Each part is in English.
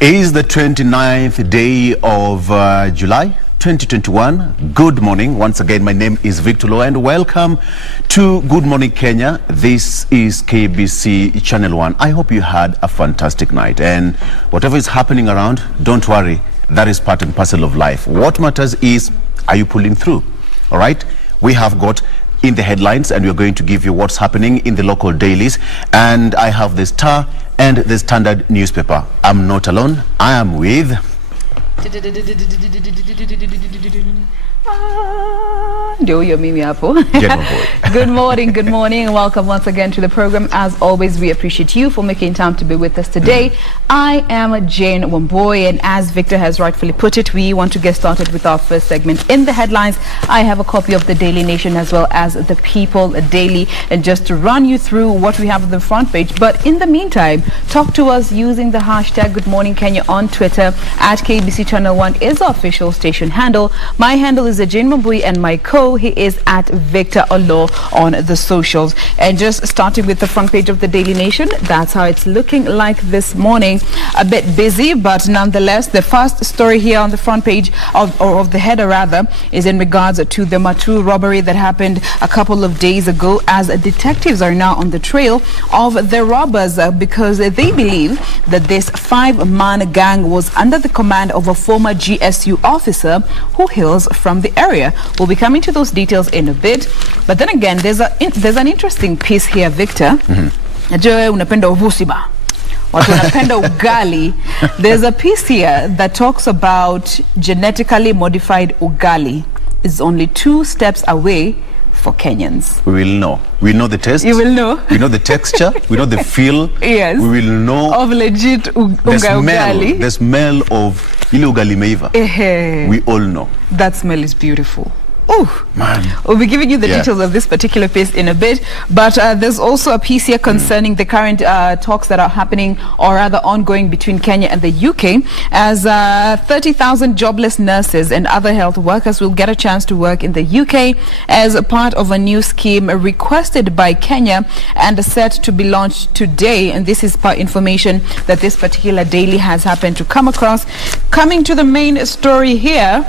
It is the 29th day of July 2021. Good morning. Once again, my name is Victor Oloo and welcome to Good Morning Kenya. This is KBC Channel 1. I hope you had a fantastic night, and whatever is happening around, don't worry. That is part and parcel of life. What matters is, are you pulling through? All right? We have got in the headlines, and we're going to give you what's happening in the local dailies. And I have the Star and the Standard newspaper. I'm not alone. I am with... Ndio huyo mimi hapo. Good morning, and welcome once again to the program. As always, we appreciate you for making time to be with us today. I am Jain, Wambui, and as Victor has rightfully put it, we want to get started with our first segment. In the headlines, I have a copy of the Daily Nation as well as the People Daily, and just to run you through what we have on the front page. But in the meantime, talk to us using the hashtag Good Morning Kenya on Twitter. At KBC Channel 1 is our official station handle. My handle is Jain Wambui, and my he is at Victor Oloo on the socials. And just starting with the front page of the Daily Nation, that's how it's looking like this morning. A bit busy, but nonetheless, the first story here on the front page of the header rather is in regards to the Matu robbery that happened a couple of days ago, as detectives are now on the trail of the robbers because they believe that this 5-man gang was under the command of a former GSU officer who hails from the area. We'll be coming to those details in a bit, but then again, there's an interesting piece here, Victor. Najua unapenda uvusiba, watu wanapenda ugali. There's a piece here that talks about genetically modified ugali is only 2 steps away for Kenyans. We will know. We know the taste. You will know. We know the texture. We know the feel. Yes. We will know of legit ugali. The smell of ile ugali meiva. We all know. That smell is beautiful. Oh, man. We'll be giving you the details of this particular piece in a bit, but there's also a piece here concerning the current talks that are happening, or rather ongoing, between Kenya and the UK, as 30,000 jobless nurses and other health workers will get a chance to work in the UK as a part of a new scheme requested by Kenya and set to be launched today. And this is information that this particular daily has happened to come across. Coming to the main story here,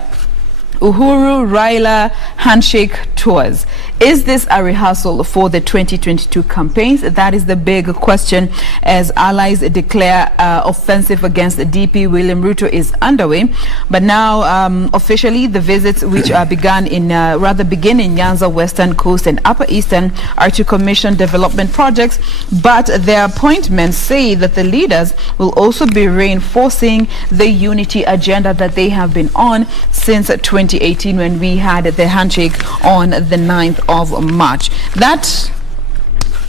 Uhuru Raila handshake tours. Is this a rehearsal for the 2022 campaigns? That is the big question, as allies declare offensive against the DP William Ruto is underway. But now officially the visits, which begin in Nyanza, Western Coast and Upper Eastern, are to commission development projects, but their appointments say that the leaders will also be reinforcing the unity agenda that they have been on since 2018, when we had the handshake on the 9th of March. That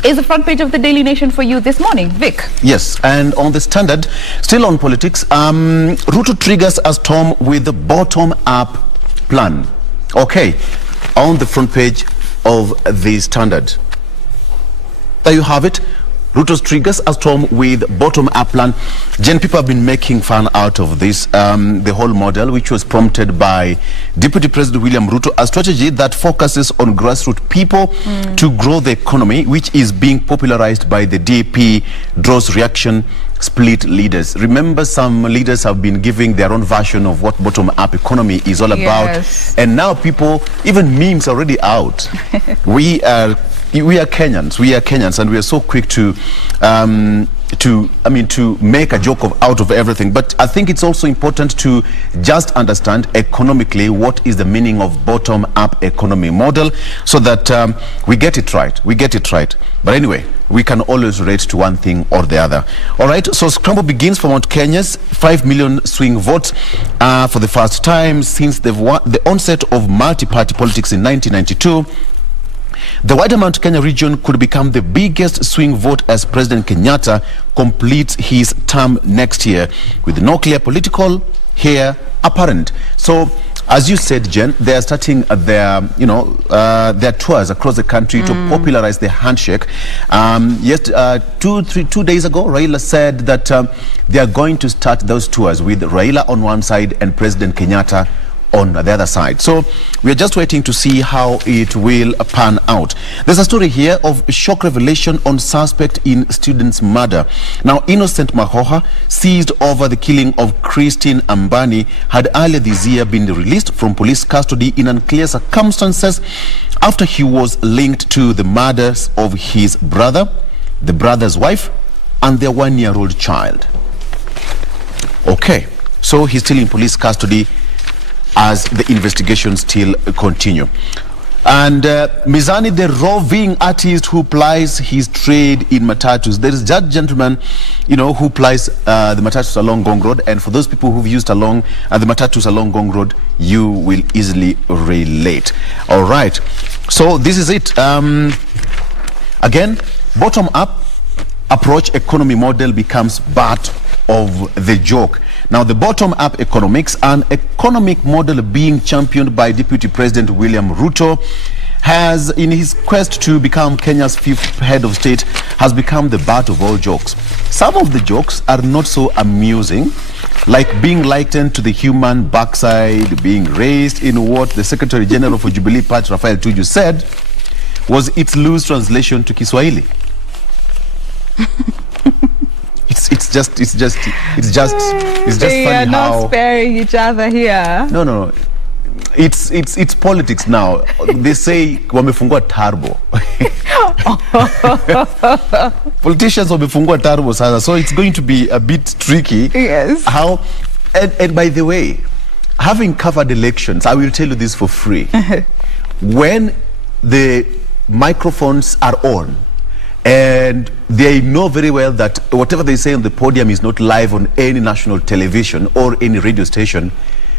is the front page of the Daily Nation for you this morning, Vic. Yes, and on the Standard, still on politics, Ruto triggers a storm with the bottom-up plan. Okay, on the front page of the Standard, there you have it. Ruto's triggers a storm with bottom-up plan. Jain, people have been making fun out of this, the whole model, which was prompted by Deputy President William Ruto, a strategy that focuses on grassroots people to grow the economy, which is being popularized by the DP, draws reaction, split leaders. Remember, some leaders have been giving their own version of what bottom-up economy is all about. And now people, even memes are already out. We are Kenyans, and we are so quick to make a joke out of everything. But I think it's also important to just understand economically what is the meaning of bottom-up economy model, so that we get it right. But anyway, we can always relate to one thing or the other. All right, so scramble begins for Mount Kenya's 5 million swing votes for the first time since the onset of multi-party politics in 1992. The wider Mount Kenya region could become the biggest swing vote as President Kenyatta completes his term next year, with no clear political heir apparent. So, as you said, Jen, they are starting their tours across the country to popularize the handshake. 2 days ago, Raila said that they are going to start those tours with Raila on one side and President Kenyatta on the other side. So we are just waiting to see how it will pan out. There's a story here of shock revelation on suspect in student's murder. Now, Innocent Mahoha, seized over the killing of Christine Ambani, had earlier this year been released from police custody in unclear circumstances after he was linked to the murders of his brother, the brother's wife, and their one-year-old child. Okay, so he's still in police custody as the investigations still continue. And Mizani, the roving artist who plies his trade in matatus, there is that gentleman, you know, who plies the matatus along Gong Road. And for those people who've used the matatus along Gong Road, you will easily relate. All right, so this is it. Again, bottom-up approach economy model becomes part of the joke. Now, the bottom-up economics, an economic model being championed by Deputy President William Ruto, has, in his quest to become Kenya's 5th head of state, has become the butt of all jokes. Some of the jokes are not so amusing, like being likened to the human backside, being raised in what the Secretary General for Jubilee Party, Raphael Tuju, said was its loose translation to Kiswahili. It's just they funny are not how sparing each other here. No. It's politics now. They say wamefungua turbo. Politicians wamefungua turbo sasa, so it's going to be a bit tricky. Yes. How and by the way, having covered elections, I will tell you this for free. When the microphones are on, and they know very well that whatever they say on the podium is not live on any national television or any radio station,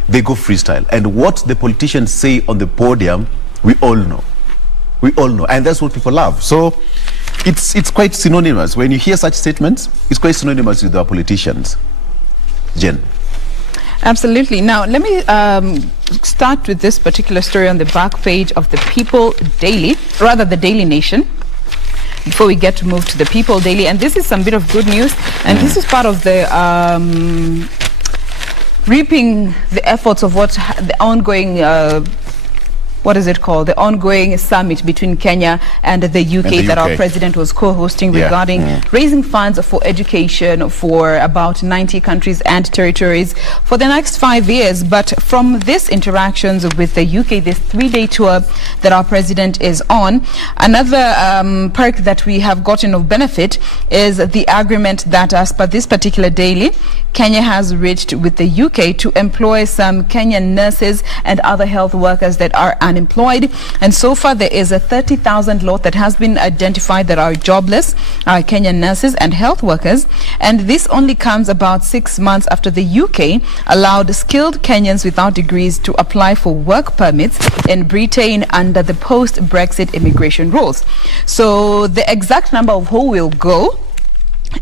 they go freestyle. And what the politicians say on the podium, we all know. We all know. And that's what people love. So it's quite synonymous. When you hear such statements, it's quite synonymous with our politicians. Jain. Absolutely. Now, let me start with this particular story on the back page of the People Daily, rather the Daily Nation, before we get to move to the People Daily. And this is some bit of good news, and this is part of the reaping the efforts of what the ongoing what is it called? The ongoing summit between Kenya and the UK that our president was co-hosting regarding raising funds for education for about 90 countries and territories for the next 5 years. But from these interactions with the UK, this 3-day tour that our president is on, another perk that we have gotten of benefit is the agreement that, as per this particular daily, Kenya has reached with the UK to employ some Kenyan nurses and other health workers that are unemployed. And so far there is a 30,000 lot that has been identified that are jobless, Kenyan nurses and health workers. And this only comes about 6 months after the UK allowed skilled Kenyans without degrees to apply for work permits in Britain under the post-Brexit immigration rules. So the exact number of who will go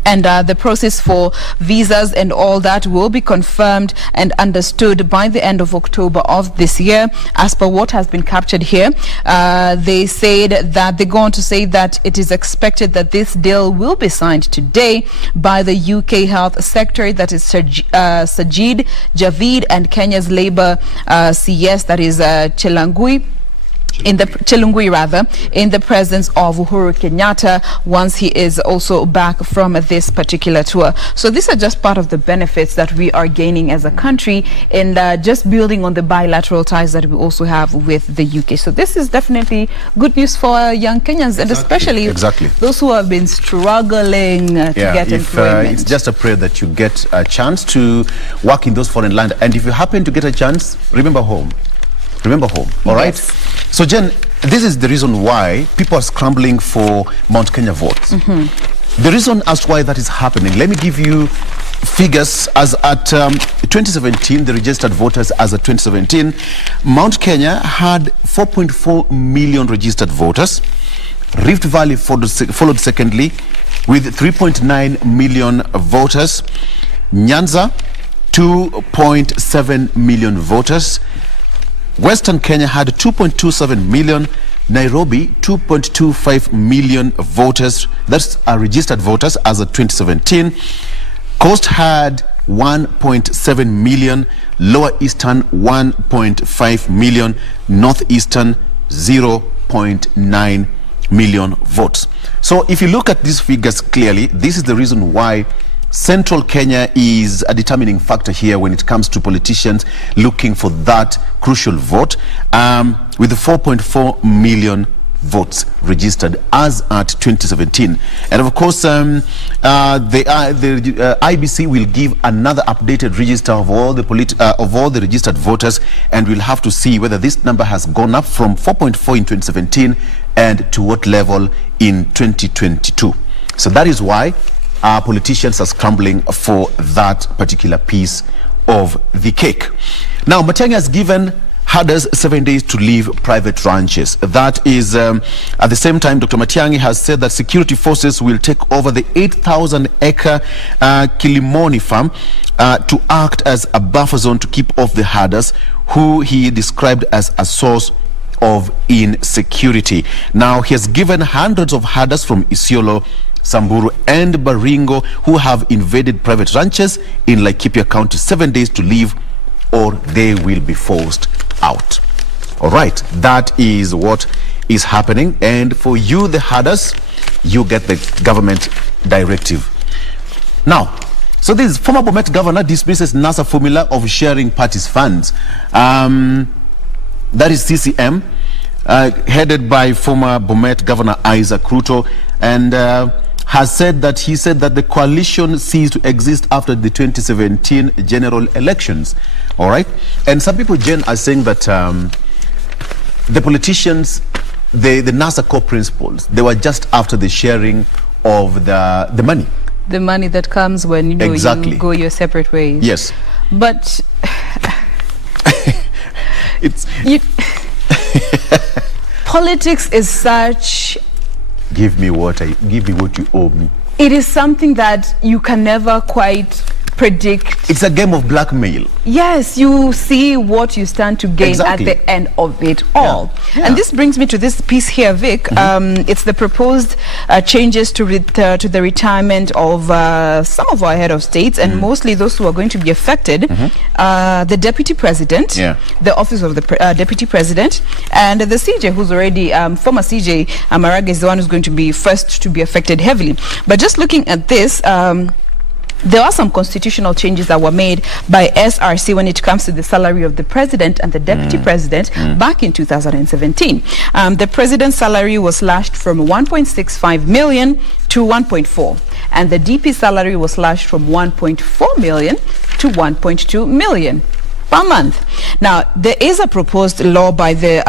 and the process for visas and all that will be confirmed and understood by the end of October of this year, as per what has been captured here. They said that they go on to say that it is expected that this deal will be signed today by the UK Health Secretary, that is Sajid Javid, and Kenya's Labour CS, that is Chelangui, in the presence of Uhuru Kenyatta, once he is also back from this particular tour. So these are just part of the benefits that we are gaining as a country in just building on the bilateral ties that we also have with the UK. So this is definitely good news for young Kenyans, and especially those who have been struggling to get employment. It's just a prayer that you get a chance to work in those foreign lands, and if you happen to get a chance, remember home. Remember home, all right? So, Jen, this is the reason why people are scrambling for Mount Kenya votes. The reason as to why that is happening, let me give you figures. As at 2017, the registered voters as at 2017, Mount Kenya had 4.4 million registered voters. Rift Valley followed secondly with 3.9 million voters. Nyanza, 2.7 million voters. Western Kenya had 2.27 million, Nairobi 2.25 million voters. That's registered voters as of 2017. Coast had 1.7 million, Lower Eastern 1.5 million, Northeastern 0.9 million votes. So if you look at these figures clearly, this is the reason why Central Kenya is a determining factor here when it comes to politicians looking for that crucial vote, with 4.4 million votes registered as at 2017. And of course, the IBC will give another updated register of all the registered voters, and we'll have to see whether this number has gone up from 4.4 in 2017 and to what level in 2022. So that is why our politicians are scrambling for that particular piece of the cake. Now, Matiang'i has given herders 7 days to leave private ranches. That is, at the same time, Dr. Matiang'i has said that security forces will take over the 8,000-acre Kilimoni farm to act as a buffer zone to keep off the herders, who he described as a source of insecurity. Now, he has given hundreds of herders from Isiolo, Samburu and Baringo who have invaded private ranches in Laikipia County 7 days to leave, or they will be forced out. All right, that is what is happening. And for you, the herders, you get the government directive. Now, so this former Bomet governor dismisses NASA formula of sharing parties' funds. That is CCM, headed by former Bomet governor Isaac Ruto, and has said that the coalition ceased to exist after the 2017 general elections. All right, and some people, Jain, are saying that the politicians, the NASA core principles, they were just after the sharing of the money. The money that comes when you go your separate ways. Yes, but it's politics is such. Give me what you owe me. It is something that you can never quite predict. It's a game of blackmail. Yes, you see what you stand to gain at the end of it all. Yeah. And this brings me to this piece here, Vic. It's the proposed changes to the retirement of some of our head of states, and mostly those who are going to be affected. The deputy president, the office of the deputy president, and the CJ, who's already former CJ Maraga, is the one who's going to be first to be affected heavily. But just looking at this, there are some constitutional changes that were made by SRC when it comes to the salary of the president and the deputy president back in 2017. The president's salary was slashed from 1.65 million to 1.4, and the DP salary was slashed from 1.4 million to 1.2 million per month. Now, there is a proposed law by the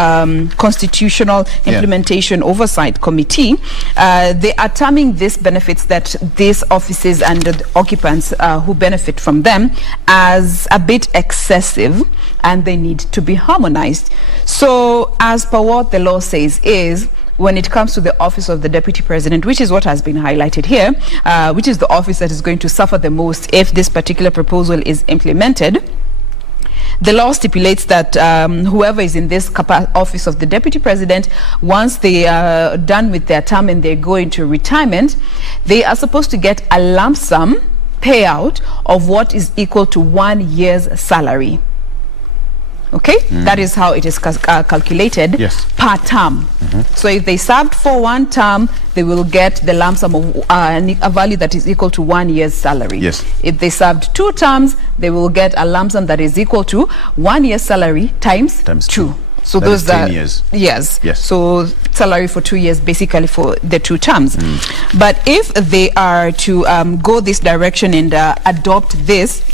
Constitutional Implementation Oversight Committee. They are terming these benefits that these offices and the occupants who benefit from them as a bit excessive, and they need to be harmonized. So, as per what the law says is, when it comes to the office of the deputy president, which is what has been highlighted here, which is the office that is going to suffer the most if this particular proposal is implemented, the law stipulates that whoever is in this office of the deputy president, once they are done with their term and they go into retirement, they are supposed to get a lump sum payout of what is equal to 1 year's salary. Okay, that is how it is calculated per term. So if they served for 1 term, they will get the lump sum of a value that is equal to 1 year's salary. If they served 2 terms, they will get a lump sum that is equal to 1 year's salary times 2. So that those are 10 years. Yes. So salary for 2 years, basically for the 2 terms. But if they are to go this direction and adopt this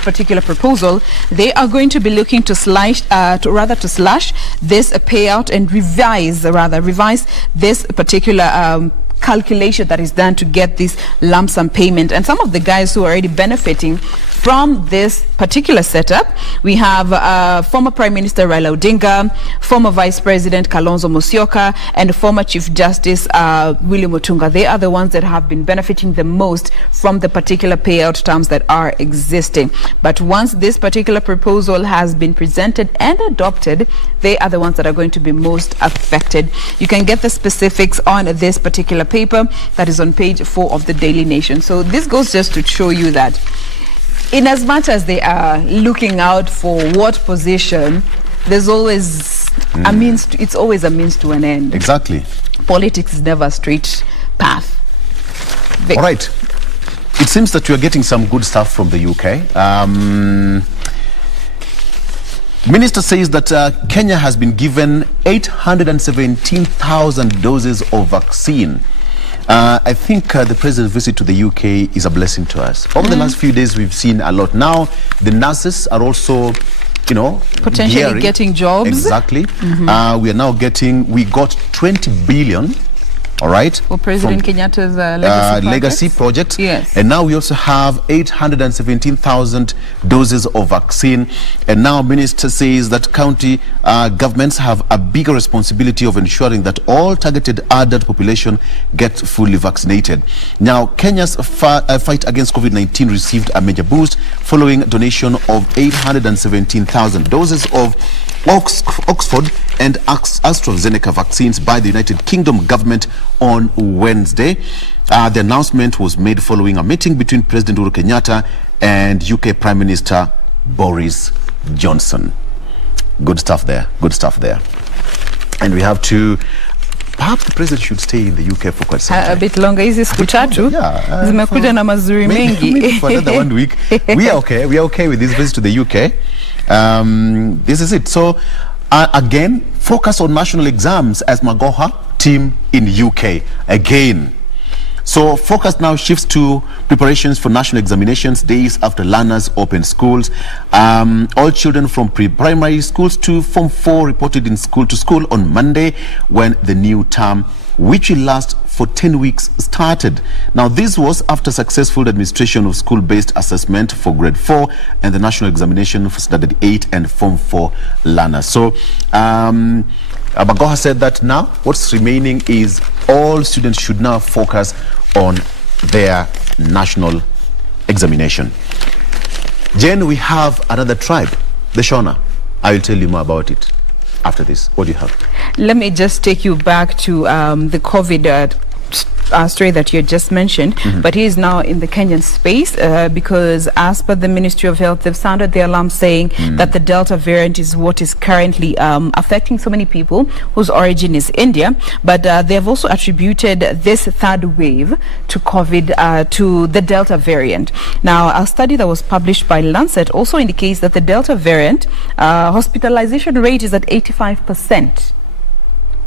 particular proposal, they are going to be looking to slash this payout and revise this particular calculation that is done to get this lump sum payment. And some of the guys who are already benefiting from this particular setup, we have former Prime Minister Raila Odinga, former Vice President Kalonzo Musyoka, and former Chief Justice William Mutunga. They are the ones that have been benefiting the most from the particular payout terms that are existing. But once this particular proposal has been presented and adopted, they are the ones that are going to be most affected. You can get the specifics on this particular paper that is on page 4 of the Daily Nation. So this goes just to show you that in as much as they are looking out for what position, there's always a means to, it's always a means to an end. Exactly. Politics is never a straight path. All right. It seems that you are getting some good stuff from the UK. Minister says that Kenya has been given 817,000 doses of vaccine. I think the president's visit to the UK is a blessing to us. Over the last few days, we've seen a lot. Now, the nurses are also, you know, potentially getting jobs. Exactly. We are now getting, we got 20 billion. All right. For President Kenyatta's legacy project. Yes. And now we also have 817,000 doses of vaccine. And now Minister says that county governments have a bigger responsibility of ensuring that all targeted adult population get fully vaccinated. Now, Kenya's fight against COVID-19 received a major boost following donation of 817,000 doses of Oxford and AstraZeneca vaccines by the United Kingdom government on Wednesday. The announcement was made following a meeting between President Uhuru Kenyatta and UK Prime Minister Boris Johnson. Good stuff there. Good stuff there. And we have to, perhaps the president should stay in the UK for quite some time. A bit longer. Hizi siku tatu zimekuja na mazuri mengi. Maybe for another 1 week. We are okay. We are okay with this visit to the UK. This is it. So again, focus on national exams as Magoha team in UK again. So focus now shifts to preparations for national examinations days after learners open schools. All children from pre-primary schools to Form 4 reported in school to school on Monday when the new term, which will last for 10 weeks, started. Now, this was after successful administration of school-based assessment for grade 4 and the national examination for standard 8 and Form 4 learners. So, Abagoha said that now what's remaining is all students should now focus on their national examination. Jain, we have another tribe, the Shauna. I will tell you more about it after this. What do you have? Let me just take you back to the COVID story that you just mentioned, but he is now in the Kenyan space because as per the Ministry of Health, they've sounded the alarm saying that the Delta variant is what is currently affecting so many people whose origin is India, but they have also attributed this third wave to COVID, to the Delta variant. Now, a study that was published by Lancet also indicates that the Delta variant hospitalization rate is at 85%.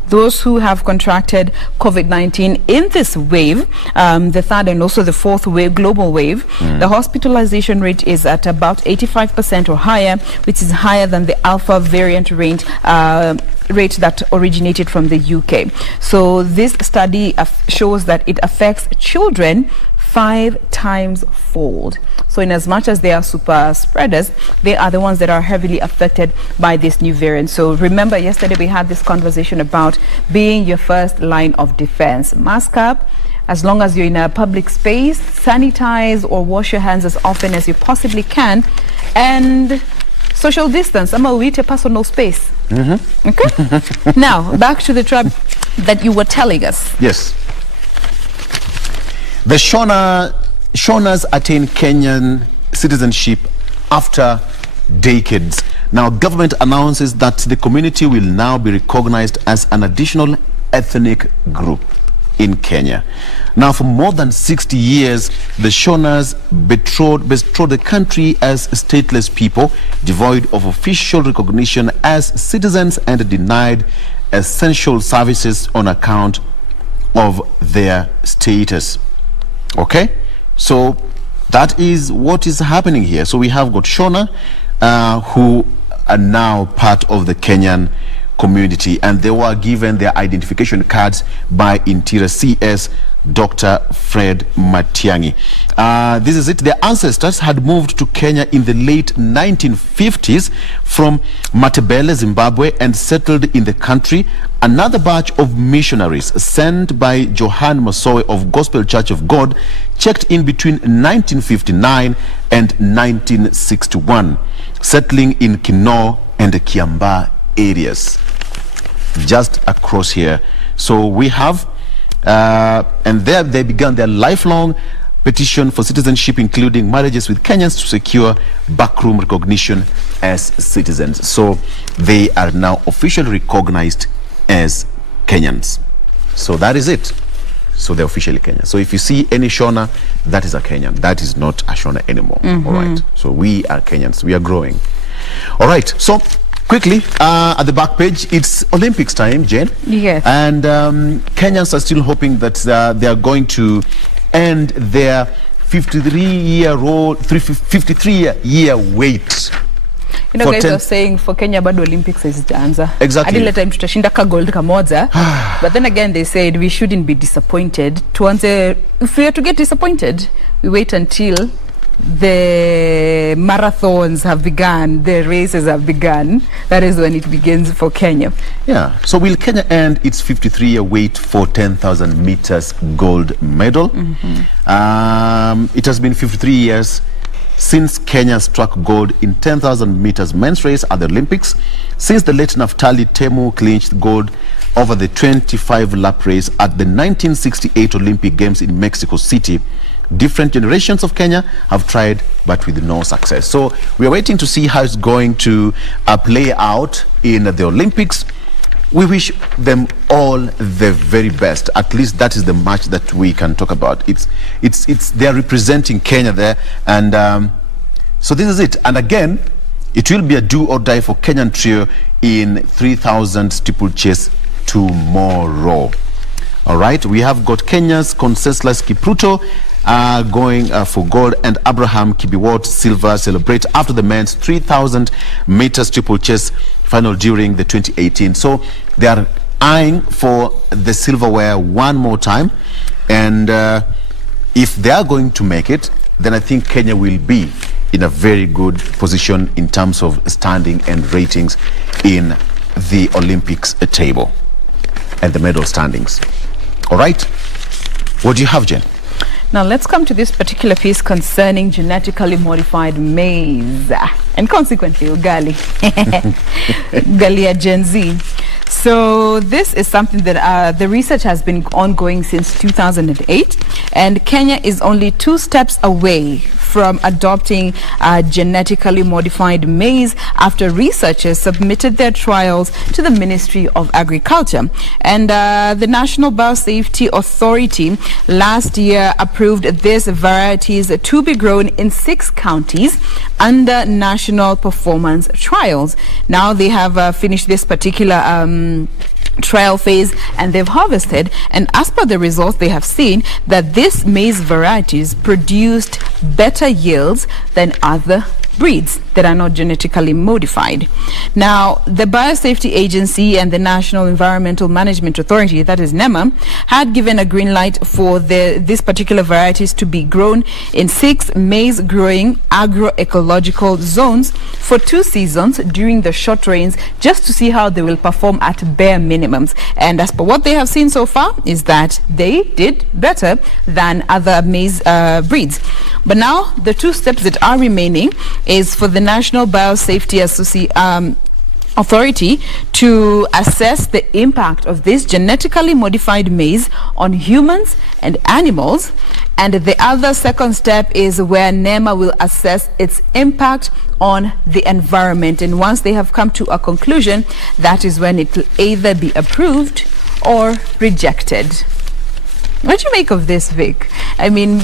Those who have contracted COVID-19 in this wave, the third and also the fourth wave, global wave, the hospitalization rate is at about 85% or higher, which is higher than the Alpha variant rate that originated from the UK. So this study shows that it affects children 5 times fold. So in as much as they are super spreaders, they are the ones that are heavily affected by this new variant. So remember, yesterday we had this conversation about being your first line of defense. Mask up as long as you're in a public space, sanitize or wash your hands as often as you possibly can, and social distance. I'm going to personal space. Okay. Now back to the tribe that you were telling us. Yes. The Shaunas attain Kenyan citizenship after decades. Now, government announces that the community will now be recognized as an additional ethnic group in Kenya. Now, for more than 60 years, the Shaunas betrothed the country as stateless people, devoid of official recognition as citizens and denied essential services on account of their status. Okay, so that is what is happening here. So we have got Shauna, who are now part of the Kenyan community, and they were given their identification cards by Interior CS Dr. Fred Matiang'i. This is it. Their ancestors had moved to Kenya in the late 1950s from Matebele, Zimbabwe, and settled in the country. Another batch of missionaries sent by Johann Masowe of Gospel Church of God checked in between 1959 and 1961, settling in Kinoo and the Kiambaa areas just across here. So we have and there they began their lifelong petition for citizenship, including marriages with Kenyans to secure backroom recognition as citizens. So they are now officially recognized as Kenyans. So that is it. So they're officially Kenyan. So if you see any Shauna, that is a Kenyan. That is not a Shauna anymore. All right. So we are Kenyans. We are growing. All right. So quickly, at the back page, it's Olympics time, Jane. Yes. And Kenyans are still hoping that they are going to end their 53-year wait. You know, guys are saying for Kenya, bado Olympics is danza. Exactly. Adila time tutashinda ka gold kamoja. But then again, they said we shouldn't be disappointed. If we are to get disappointed, we wait until the marathons have begun, the races have begun. That is when it begins for Kenya. Yeah. So will Kenya end its 53-year wait for 10,000 meters gold medal? It has been 53 years since Kenya struck gold in 10,000 meters men's race at the Olympics. Since the late Naftali Temu clinched gold over the 25-lap race at the 1968 Olympic Games in Mexico City, different generations of Kenya have tried, but with no success. So we are waiting to see how it's going to play out in the Olympics. We wish them all the very best. At least that is the match that we can talk about. They are representing Kenya there, and so this is it. And again, it will be a do or die for Kenyan trio in 3,000 steeplechase tomorrow. All right, we have got Kenya's Conseslus Kipruto going for gold, and Abraham Kibiwot silver celebrate after the men's 3,000 meters steeplechase final during the 2018. So they are eyeing for the silverware one more time, and if they are going to make it, then I think Kenya will be in a very good position in terms of standing and ratings in the Olympics table and the medal standings. All right, what do you have, Jen? Now let's come to this particular piece concerning genetically modified maize and consequently ugali. Ugali at Gen Z. So this is something that the research has been ongoing since 2008, and Kenya is only 2 steps away from adopting genetically modified maize after researchers submitted their trials to the Ministry of Agriculture. And the National Biosafety Authority last year approved these varieties to be grown in 6 counties under national performance trials. Now they have finished this particular trial phase, and they've harvested, and as per the results they have seen that these maize varieties produced better yields than other breeds that are not genetically modified. Now, the Biosafety Agency and the National Environmental Management Authority, that is NEMA, had given a green light for these particular varieties to be grown in 6 maize-growing agroecological zones for 2 seasons during the short rains, just to see how they will perform at bare minimums. And as per what they have seen so far is that they did better than other maize breeds. But now the 2 steps that are remaining is for the National Biosafety Authority to assess the impact of this genetically modified maize on humans and animals. And the other second step is where NEMA will assess its impact on the environment. And once they have come to a conclusion, that is when it will either be approved or rejected. What do you make of this, Vic? I mean,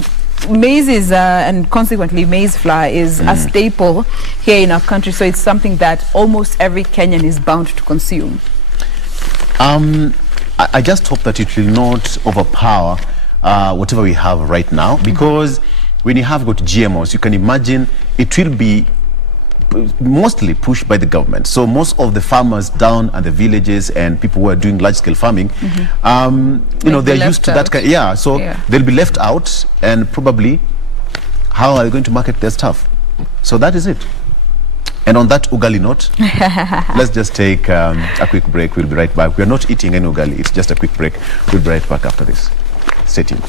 maize is, and consequently maize flour is a staple here in our country, so it's something that almost every Kenyan is bound to consume. I just hope that it will not overpower whatever we have right now, because when you have got GMOs, you can imagine it will be mostly pushed by the government. So most of the farmers down at the villages and people who are doing large-scale farming, you know, they're used to that kind. Yeah, so they'll be left out, and probably how are they going to market their stuff? So that is it. And on that ugali note, let's just take a quick break. We'll be right back. We're not eating any ugali. It's just a quick break. We'll be right back after this. Stay tuned.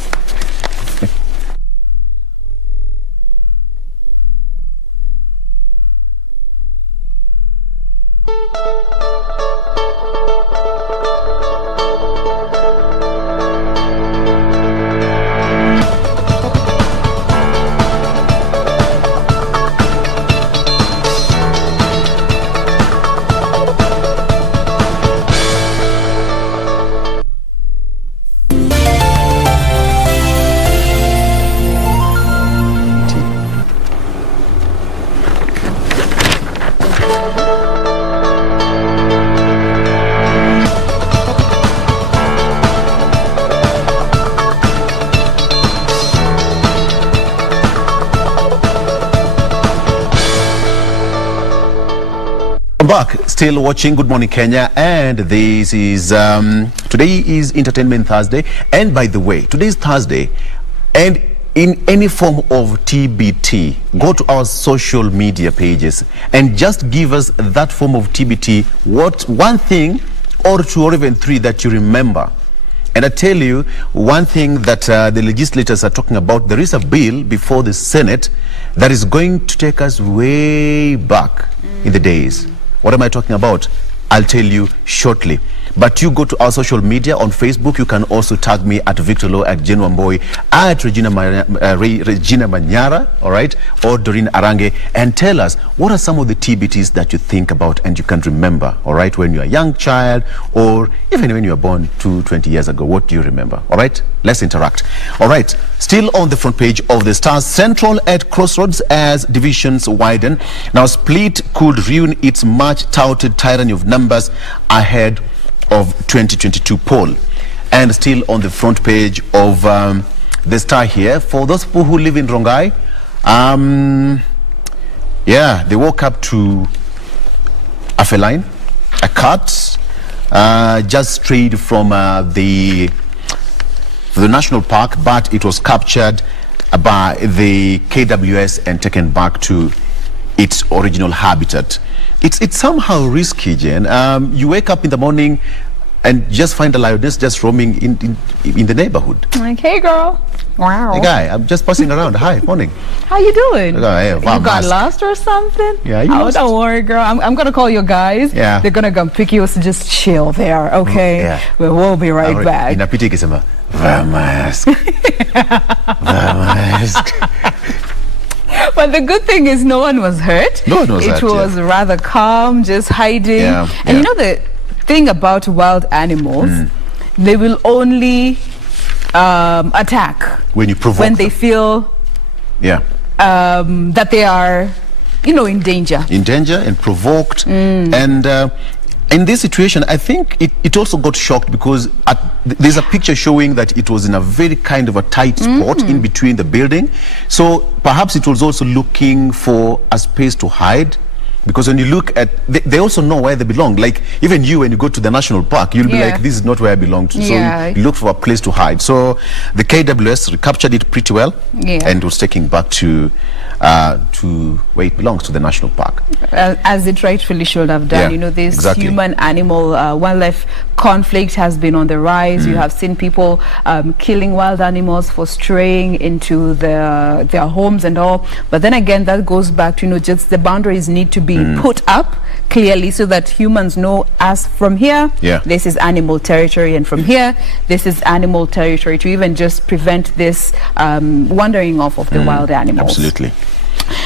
Back, still watching Good Morning Kenya, and this is today is Entertainment Thursday. And by the way, today is Thursday, and in any form of TBT, go to our social media pages and just give us that form of TBT, what one thing or two or even three that you remember. And I tell you one thing that the legislators are talking about. There is a bill before the Senate that is going to take us way back in the days. What am I talking about? I'll tell you shortly. But you go to our social media on Facebook. You can also tag me at Victor Oloo, at Jain Wambui, at Regina Manyara, all right, or Doreen Arange, and tell us what are some of the TBTs that you think about and you can remember, all right, when you're a young child or even when you were born 20 years ago. What do you remember? All right, let's interact. All right, still on the front page of the Stars, Central at crossroads as divisions widen. Now, Split could ruin its much-touted tyranny of numbers ahead of 2022 poll. And still on the front page of the Star here, for those people who live in Rongai, yeah, they woke up to a feline, a cat, just strayed from the national park, but it was captured by the KWS and taken back to its original habitat. It's somehow risky, Jain. You wake up in the morning and just find a lioness just roaming in the neighborhood. Like, hey, girl. Wow. Hey, guy, I'm just passing around. Hi, morning. How you doing? Hey, you got lost or something? Yeah, don't worry, girl. I'm going to call your guys. Yeah. They're going to come pick you, so just chill there, okay? Yeah. We'll be right back. Inapiti kisema, Vamask. Vamask. But the good thing is no one was hurt. No one was hurt. It was rather calm, just hiding. And you know the thing about wild animals, they will only attack when you provoke when they feel that they are, you know, in danger. In danger and provoked. And in this situation, I think it also got shocked because there's a picture showing that it was in a very kind of a tight spot in between the building. So perhaps it was also looking for a space to hide. Because when you look at, they also know where they belong. Like even you, when you go to the national park, you'll be like, this is not where I belong to. So you look for a place to hide. So the KWS recaptured it pretty well and was taken back to where it belongs, to the national park. As it rightfully should have done. You know, this human-animal wildlife conflict has been on the rise. You have seen people killing wild animals for straying into their homes and all. But then again, that goes back to, you know, just the boundaries need to be put up clearly so that humans know, as from here, this is animal territory, and from here, this is animal territory, to even just prevent this wandering off of the wild animals. Absolutely.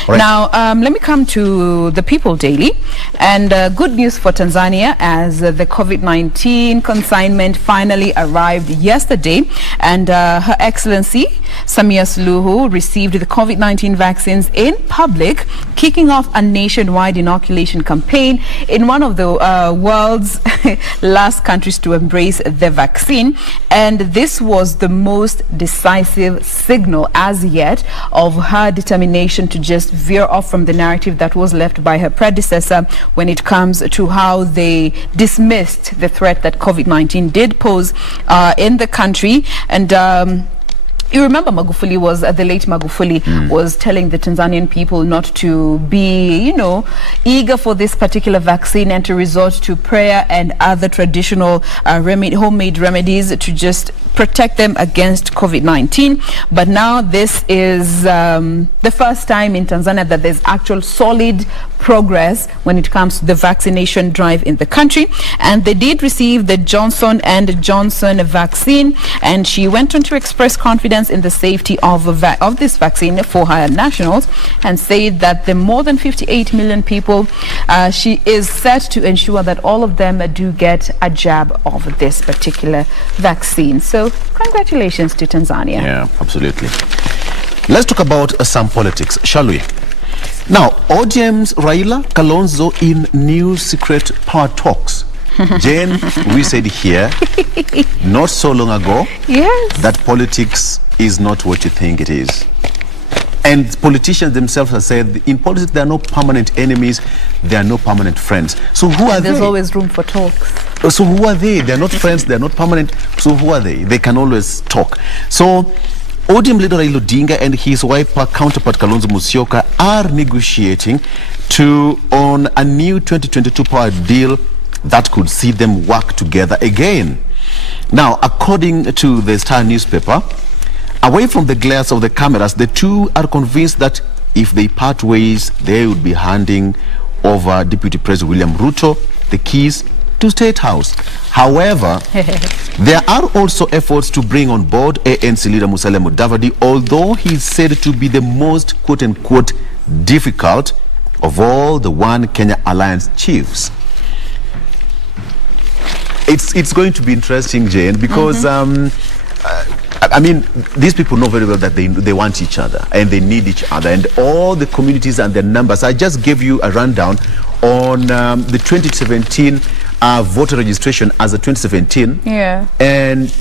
Right. Now, let me come to the People Daily, and good news for Tanzania, as the COVID-19 consignment finally arrived yesterday, and Her Excellency Samia Suluhu received the COVID-19 vaccines in public, kicking off a nationwide inoculation campaign in one of the world's last countries to embrace the vaccine. And this was the most decisive signal as yet of her determination to just veer off from the narrative that was left by her predecessor when it comes to how they dismissed the threat that COVID-19 did pose in the country. And you remember Magufuli was, the late Magufuli was telling the Tanzanian people not to be, eager for this particular vaccine and to resort to prayer and other traditional homemade remedies to just protect them against COVID-19. But now this is the first time in Tanzania that there's actual solid progress when it comes to the vaccination drive in the country. And they did receive the Johnson & Johnson vaccine, and she went on to express confidence in the safety of this vaccine for her nationals, and said that the more than 58 million people, she is set to ensure that all of them do get a jab of this particular vaccine. So congratulations to Tanzania. Yeah, absolutely. Let's talk about some politics, shall we? Now, ODM's Raila Kalonzo in new secret power talks. Jain, we said here not so long ago that politics is not what you think it is. And politicians themselves have said in politics there are no permanent enemies, there are no permanent friends. So who are they? There's always room for talks. So who are they? They're not friends, they're not permanent. So who are they? They can always talk. So ODM leader Raila Odinga and his wife counterpart Kalonzo Musyoka are negotiating on a new 2022 power deal that could see them work together again. Now, according to the Star newspaper, away from the glares of the cameras, the two are convinced that if they part ways, they would be handing over Deputy President William Ruto the keys to State House. However, there are also efforts to bring on board ANC leader Musalia Mudavadi, although he's said to be the most quote-unquote difficult of all the One Kenya Alliance chiefs. It's going to be interesting, Jane, because I mean, these people know very well that they want each other and they need each other, and all the communities and their numbers. I just gave you a rundown on the 2017 voter registration as a 2017. Yeah. And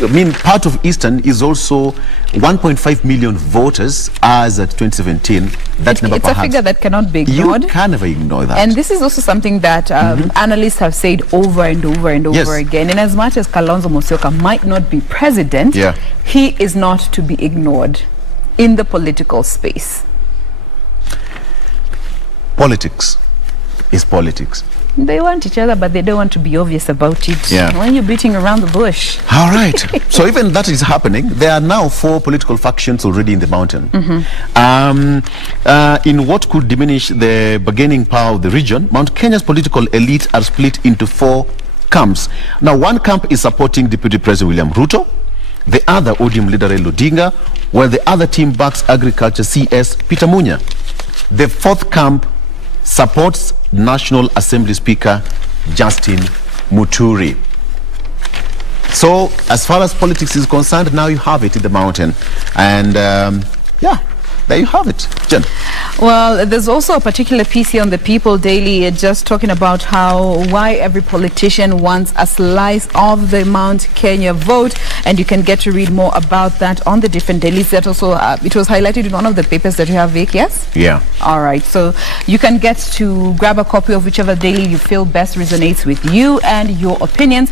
I mean, part of Eastern is also 1.5 million voters as at 2017. That number it's a figure that cannot be ignored. You can never ignore that. And this is also something that analysts have said over and over and over again. And as much as Kalonzo Musyoka might not be president, he is not to be ignored in the political space. Politics is politics. They want each other, but they don't want to be obvious about it. Yeah. When you're beating around the bush. All right. So even that is happening. There are now 4 political factions already in the mountain. In what could diminish the bargaining power of the region, Mount Kenya's political elite are split into 4 camps. Now, one camp is supporting Deputy President William Ruto, the other ODM leader Raila Odinga, while the other team backs Agriculture CS Peter Munya. The 4th camp supports National Assembly Speaker Justin Muturi. So as far as politics is concerned, now you have it in the mountain. And there you have it. Jen. Well, there's also a particular piece here on the People Daily just talking about why every politician wants a slice of the Mount Kenya vote, and you can get to read more about that on the different dailies. That also it was highlighted in one of the papers that you have, Vic. Yes. Yeah. All right. So you can get to grab a copy of whichever daily you feel best resonates with you and your opinions.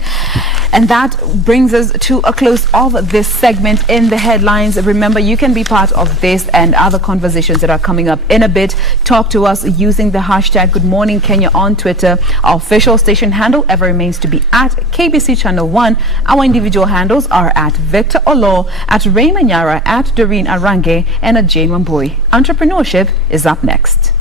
And that brings us to a close of this segment in the headlines. Remember, you can be part of this and other conversations that are coming up in a bit. Talk to us using the hashtag Good Morning Kenya on Twitter. Our official station handle ever remains to be at KBC Channel 1. Our individual handles are at Victor Oloo, at Ray Manyara, at Doreen Arange, and at Jain Wambui. Entrepreneurship is up next.